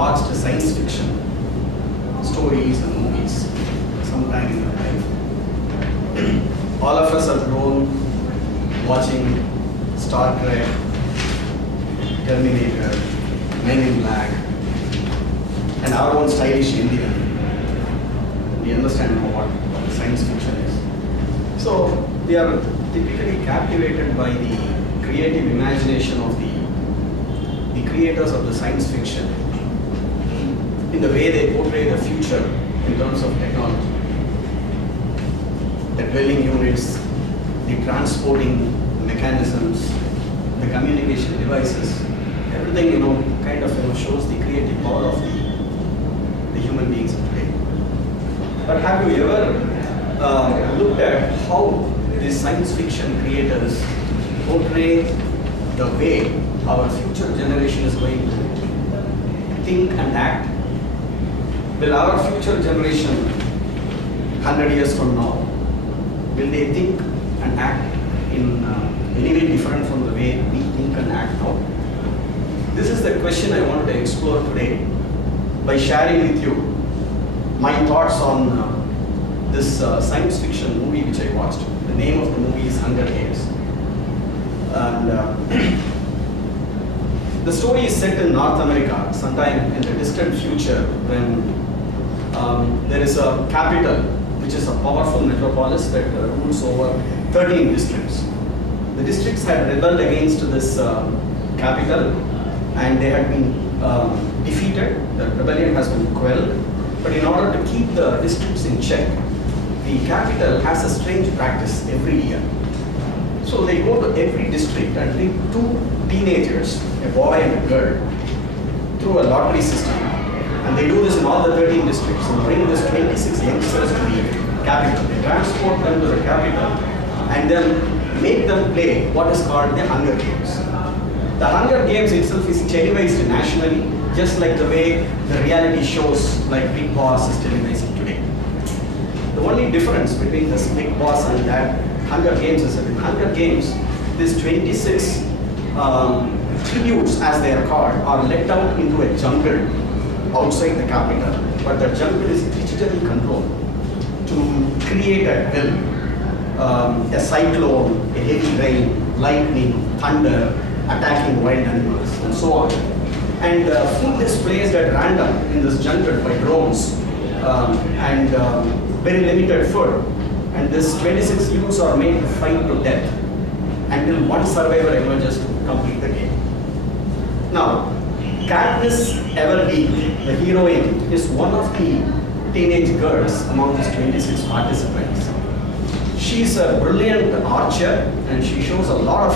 watched science fiction stories and movies sometime in your life? All of us have grown watching Star Trek, Terminator, Men in Black, and our own stylish Indian. We understand what science fiction is. So we are typically captivated by the creative imagination of the creators of the science fiction in the way they portray the future in terms of technology. The dwelling units, the transporting mechanisms, the communication devices, everything kind of shows the creative power of the human beings of today. But have you ever looked at how these science fiction creators portray the way our future generation is going to think and act? Will our future generation, 100 years from now, will they think and act in any way different from the way we think and act now? This is the question I wanted to explore today by sharing with you my thoughts on this science fiction movie which I watched. The name of the movie is Hunger Games. And the story is set in North America, sometime in the distant future, when there is a capital which is a powerful metropolis that rules over 13 districts. The districts had rebelled against this capital, and they had been defeated. The rebellion has been quelled. But in order to keep the districts in check, the capital has a strange practice every year. So they go to every district and bring two teenagers, a boy and a girl, through a lottery system. And they do this in all the 13 districts and bring this 26 youngsters to the capital. They transport them to the capital and then make them play what is called the Hunger Games. The Hunger Games itself is televised nationally, just like the way the reality shows like Big Boss is televised today. The only difference between this Big Boss and that Hunger Games is that in Hunger Games, these 26 tributes, as they are called, are let out into a jungle outside the capital. But the jungle is digitally controlled to create at will a cyclone, a heavy rain, lightning, thunder, attacking wild animals, and so on. And food is placed at random in this jungle by drones, and very limited food. And this 26 youths are made to fight to death until one survivor emerges to complete the game. Now, Katniss Everdeen, the heroine, is one of the teenage girls among these 26 participants. She's a brilliant archer, and she shows a lot of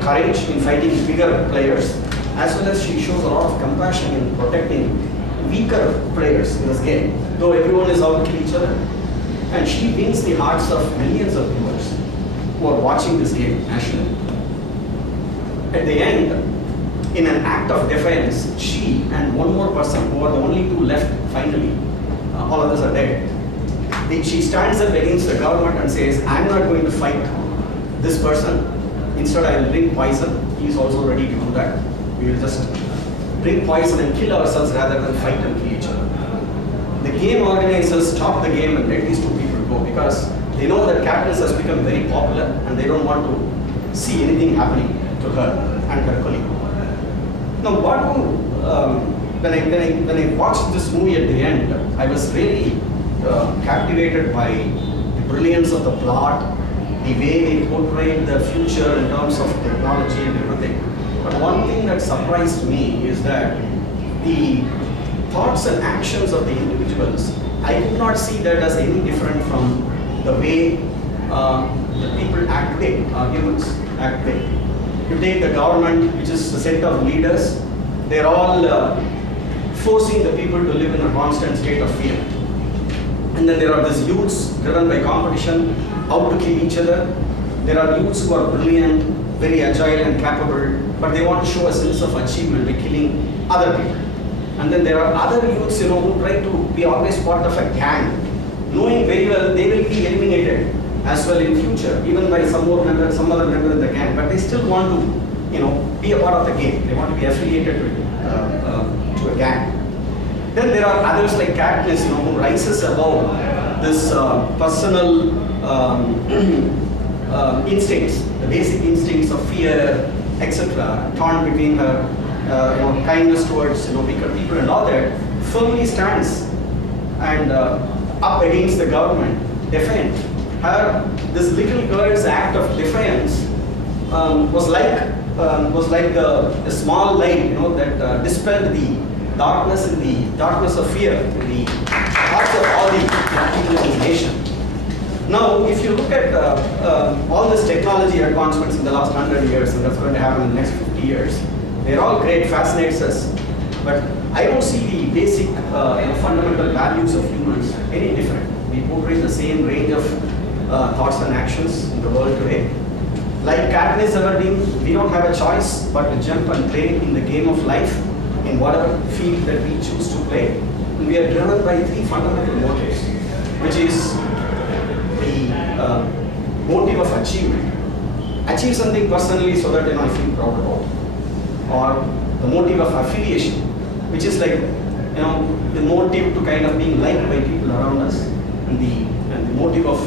courage in fighting bigger players, as well as she shows a lot of compassion in protecting weaker players in this game, though everyone is out to kill each other. And she wins the hearts of millions of viewers who are watching this game nationally. At the end, in an act of defiance, she and one more person, who are the only two left finally, all others are dead, she stands up against the government and says, I'm not going to fight this person. Instead, I will drink poison. He is also ready to do that. We will just drink poison and kill ourselves rather than fight and kill each other. The game organizers stop the game and let these two people go because they know that Katniss has become very popular and they don't want to see anything happening to her and her colleague. Now, when I watched this movie at the end, I was really captivated by the brilliance of the plot, the way they portrayed the future in terms of technology and everything. But one thing that surprised me is that the thoughts and actions of the individuals, I could not see that as any different from the way the people act today, humans act today. You take the government, which is a set of leaders, they're all forcing the people to live in a constant state of fear. And then there are these youths driven by competition, out to kill each other. There are youths who are brilliant, very agile and capable, but they want to show a sense of achievement by killing other people. And then there are other youths, who try to be always part of a gang, knowing very well they will be eliminated as well in future, even by some other member in the gang, but they still want to, be a part of the game. They want to be affiliated with are others like Katniss, who rises above this personal instincts, the basic instincts of fear, etc., torn between her kindness towards weaker people and all that, firmly stands and up against the government, defiant. This little girl's act of defiance was like the small light, that dispelled the darkness of fear in the hearts of all the people in the nation. Now, if you look at all this technology advancements in the last 100 years, and that's going to happen in the next 50 years, they're all great, fascinates us. But I don't see the basic fundamental values of humans any different. We portray the same range of thoughts and actions in the world today. Like Katniss Everdeen, we don't have a choice but to jump and play in the game of life in whatever field that we choose to play. And we are driven by three fundamental motives, which is the motive of achievement. Achieve something personally so that I feel proud about it. Or the motive of affiliation, which is like the motive to kind of being liked by people around us, and the motive of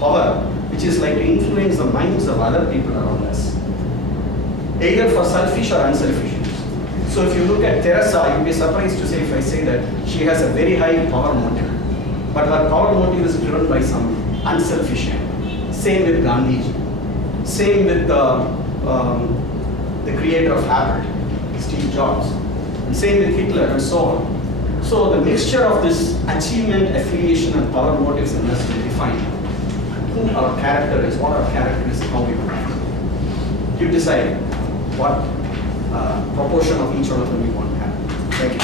power, which is like to influence the minds of other people around us, either for selfish or unselfish use. So if you look at Teresa, you'll be surprised to say if I say that she has a very high power motive, but her power motive is driven by some unselfish end. Same with Gandhiji. Same with the creator of Apple, Steve Jobs. And same with Hitler and so on. So the mixture of this achievement, affiliation, and power motives in us will define who our character is, what our character is, how we want. You decide what proportion of each one of them you want to have. Thank you.